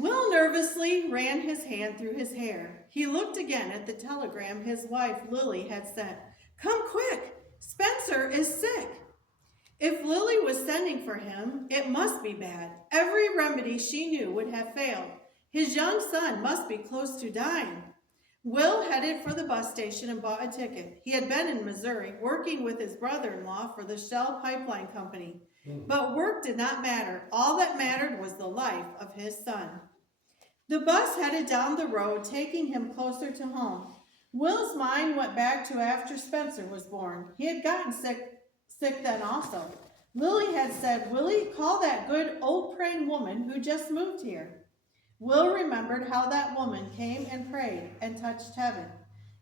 Will nervously ran his hand through his hair. He looked again at the telegram his wife Lily had sent. Come quick! Spencer is sick! If Lily was sending for him, it must be bad. Every remedy she knew would have failed. His young son must be close to dying. Will headed for the bus station and bought a ticket. He had been in Missouri, working with his brother-in-law for the Shell Pipeline Company. But work did not matter. All that mattered was the life of his son. The bus headed down the road, taking him closer to home. Will's mind went back to after Spencer was born. He had gotten sick then also. Lily had said, Willie, call that good old praying woman who just moved here. Will remembered how that woman came and prayed and touched heaven.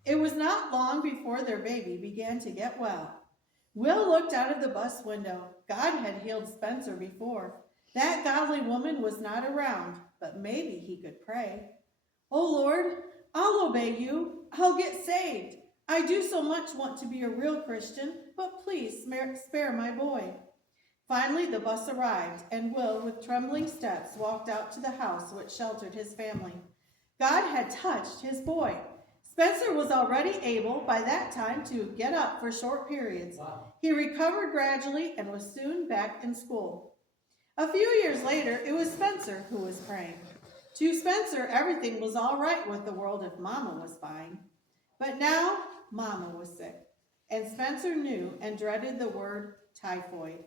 It was not long before their baby began to get well. Will looked out of the bus window. God had healed Spencer before. That godly woman was not around, but maybe he could pray. Oh Lord, I'll obey you. I'll get saved. I do so much want to be a real Christian, but please spare my boy. Finally, the bus arrived, and Will, with trembling steps, walked out to the house which sheltered his family. God had touched his boy. Spencer was already able, by that time, to get up for short periods. Wow. He recovered gradually and was soon back in school. A few years later, it was Spencer who was praying. To Spencer, everything was all right with the world if Mama was fine. But now, Mama was sick, and Spencer knew and dreaded the word typhoid.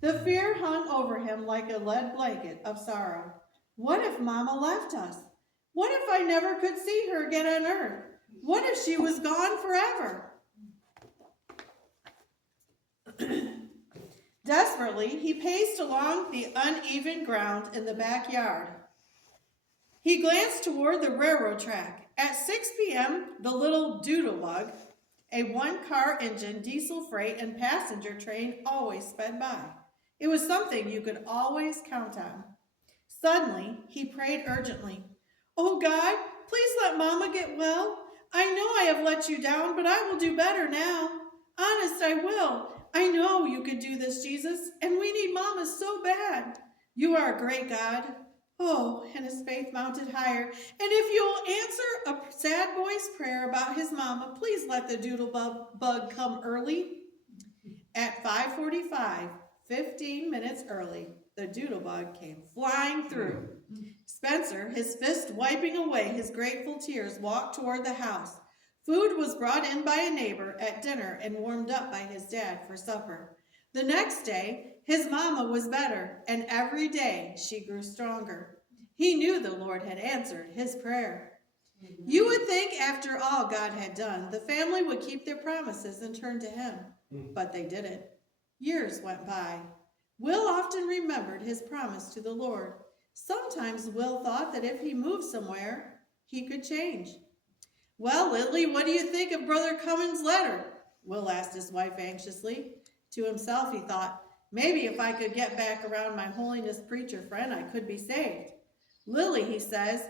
The fear hung over him like a lead blanket of sorrow. What if Mama left us? What if I never could see her again on earth? What if she was gone forever? Desperately, he paced along the uneven ground in the backyard. He glanced toward the railroad track. At 6 p.m., the little Doodlebug, a one-car engine diesel freight and passenger train, always sped by. It was something you could always count on. Suddenly, he prayed urgently, Oh God, please let Mama get well. I know I have let you down, but I will do better now. Honest, I will. I know you could do this, Jesus, and we need Mama so bad. You are a great God. Oh, and his faith mounted higher. And if you'll answer a sad boy's prayer about his mama, please let the Doodlebug come early. At 5:45, 15 minutes early, the Doodlebug came flying through. Spencer, his fist wiping away his grateful tears, walked toward the house. Food was brought in by a neighbor at dinner and warmed up by his dad for supper. The next day, his mama was better, and every day she grew stronger. He knew the Lord had answered his prayer. You would think after all God had done, the family would keep their promises and turn to him, but they didn't. Years went by. Will often remembered his promise to the Lord. Sometimes Will thought that if he moved somewhere, he could change. Well, Lily, what do you think of Brother Cummins' letter? Will asked his wife anxiously. To himself, he thought, maybe if I could get back around my holiness preacher friend, I could be saved. Lily, he says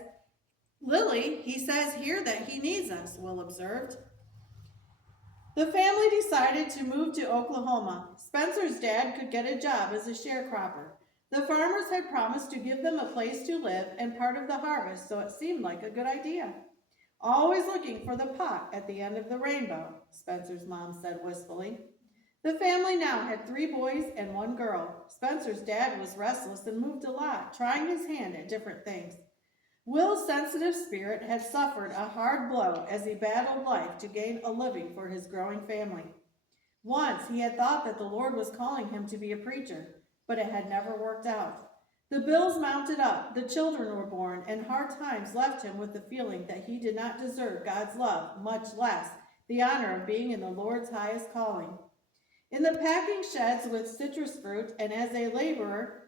here that he needs us, Will observed. The family decided to move to Oklahoma. Spencer's dad could get a job as a sharecropper. The farmers had promised to give them a place to live and part of the harvest, so it seemed like a good idea. Always looking for the pot at the end of the rainbow, Spencer's mom said wistfully. The family now had 3 boys and 1 girl. Spencer's dad was restless and moved a lot, trying his hand at different things. Will's sensitive spirit had suffered a hard blow as he battled life to gain a living for his growing family. Once he had thought that the Lord was calling him to be a preacher, but it had never worked out. The bills mounted up, the children were born, and hard times left him with the feeling that he did not deserve God's love, much less the honor of being in the Lord's highest calling. In the packing sheds with citrus fruit and as a laborer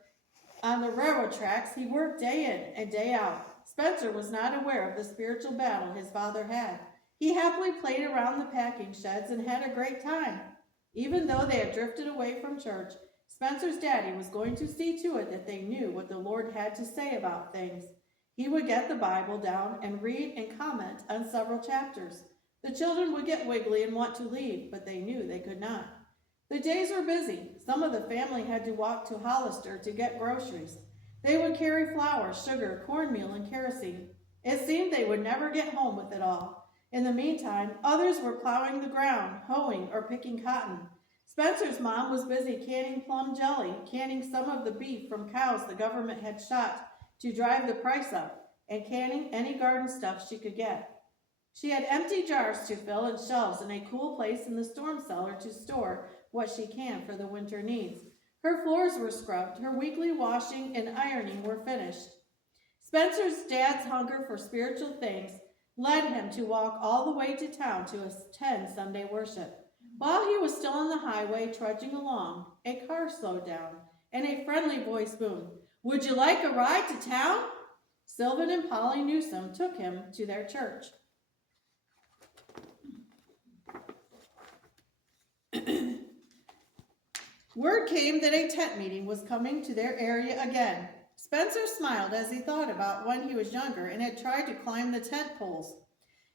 on the railroad tracks, he worked day in and day out. Spencer was not aware of the spiritual battle his father had. He happily played around the packing sheds and had a great time. Even though they had drifted away from church, Spencer's daddy was going to see to it that they knew what the Lord had to say about things. He would get the Bible down and read and comment on several chapters. The children would get wiggly and want to leave, but they knew they could not. The days were busy. Some of the family had to walk to Hollister to get groceries. They would carry flour, sugar, cornmeal, and kerosene. It seemed they would never get home with it all. In the meantime, others were plowing the ground, hoeing, or picking cotton. Spencer's mom was busy canning plum jelly, canning some of the beef from cows the government had shot to drive the price up, and canning any garden stuff she could get. She had empty jars to fill and shelves in a cool place in the storm cellar to store what she can for the winter needs. Her floors were scrubbed, her weekly washing and ironing were finished. Spencer's dad's hunger for spiritual things led him to walk all the way to town to attend Sunday worship. While he was still on the highway trudging along, a car slowed down, and a friendly voice boomed, "Would you like a ride to town?" Sylvan and Polly Newsom took him to their church. Word came that a tent meeting was coming to their area again. Spencer smiled as he thought about when he was younger and had tried to climb the tent poles.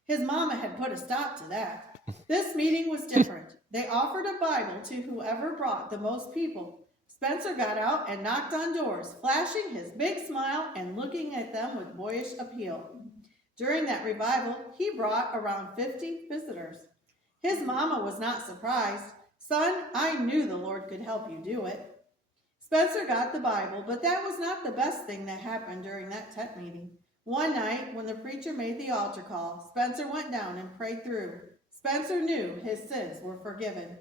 His mama had put a stop to that. This meeting was different. They offered a Bible to whoever brought the most people. Spencer got out and knocked on doors, flashing his big smile and looking at them with boyish appeal. During that revival, he brought around 50 visitors. His mama was not surprised. "Son, I knew the Lord could help you do it." Spencer got the Bible, but that was not the best thing that happened during that tent meeting. One night, when the preacher made the altar call, Spencer went down and prayed through. Spencer knew his sins were forgiven.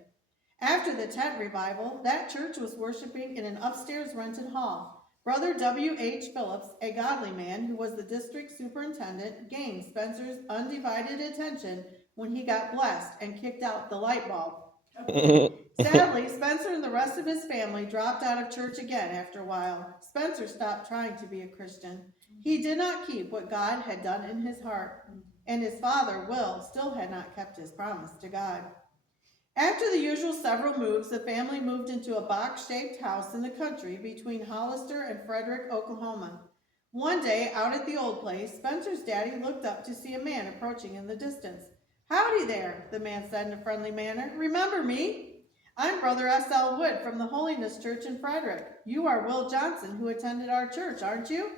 After the tent revival, that church was worshiping in an upstairs rented hall. Brother W.H. Phillips, a godly man who was the district superintendent, gained Spencer's undivided attention when he got blessed and kicked out the light bulb. Sadly, Spencer and the rest of his family dropped out of church again after a while. Spencer stopped trying to be a Christian. He did not keep what God had done in his heart, and his father, Will, still had not kept his promise to God. After the usual several moves, the family moved into a box-shaped house in the country between Hollister and Frederick, Oklahoma. One day, out at the old place, Spencer's daddy looked up to see a man approaching in the distance. "Howdy there," the man said in a friendly manner. "Remember me? I'm Brother S.L. Wood from the Holiness Church in Frederick. You are Will Johnson, who attended our church, aren't you?"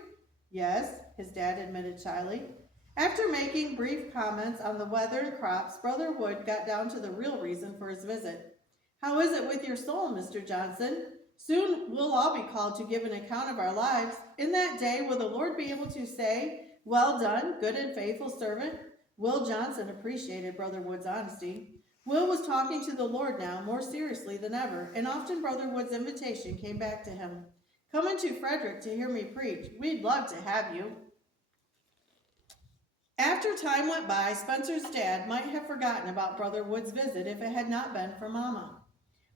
"Yes," his dad admitted shyly. After making brief comments on the weather and crops, Brother Wood got down to the real reason for his visit. "How is it with your soul, Mr. Johnson? Soon we'll all be called to give an account of our lives. In that day, will the Lord be able to say, 'Well done, good and faithful servant'?" Will Johnson appreciated Brother Wood's honesty. Will was talking to the Lord now more seriously than ever, and often Brother Wood's invitation came back to him. "Come into Frederick to hear me preach. We'd love to have you." After time went by, Spencer's dad might have forgotten about Brother Wood's visit if it had not been for Mama.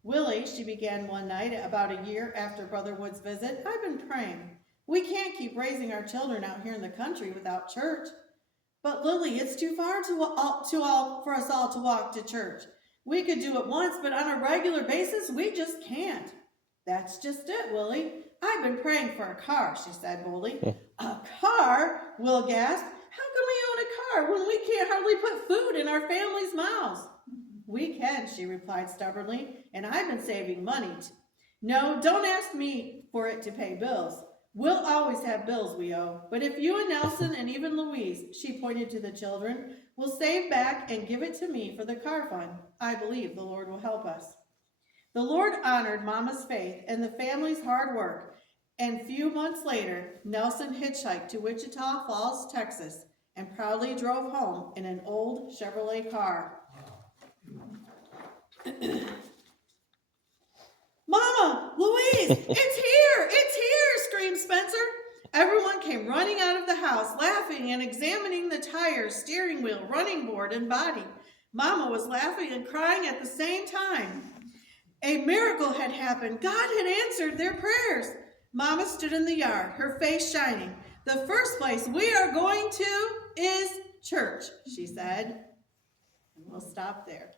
"Willie," she began one night about a year after Brother Wood's visit, "I've been praying. We can't keep raising our children out here in the country without church." "But Lily, it's too far for us all to walk to church. We could do it once, but on a regular basis, we just can't." "That's just it, Willie. I've been praying for a car," she said boldly. "A car?" Will gasped. "How can we own a car when we can't hardly put food in our family's mouths?" "We can," she replied stubbornly, "and I've been saving money. No, don't ask me for it to pay bills. We'll always have bills we owe, but if you and Nelson and even Louise," she pointed to the children, "will save back and give it to me for the car fund, I believe the Lord will help us." The Lord honored Mama's faith and the family's hard work, and a few months later, Nelson hitchhiked to Wichita Falls, Texas, and proudly drove home in an old Chevrolet car. "Mama! Louise! It's here! It's here!" screamed Spencer. Everyone came running out of the house, laughing and examining the tires, steering wheel, running board, and body. Mama was laughing and crying at the same time. A miracle had happened. God had answered their prayers. Mama stood in the yard, her face shining. "The first place we are going to is church," she said. And we'll stop there.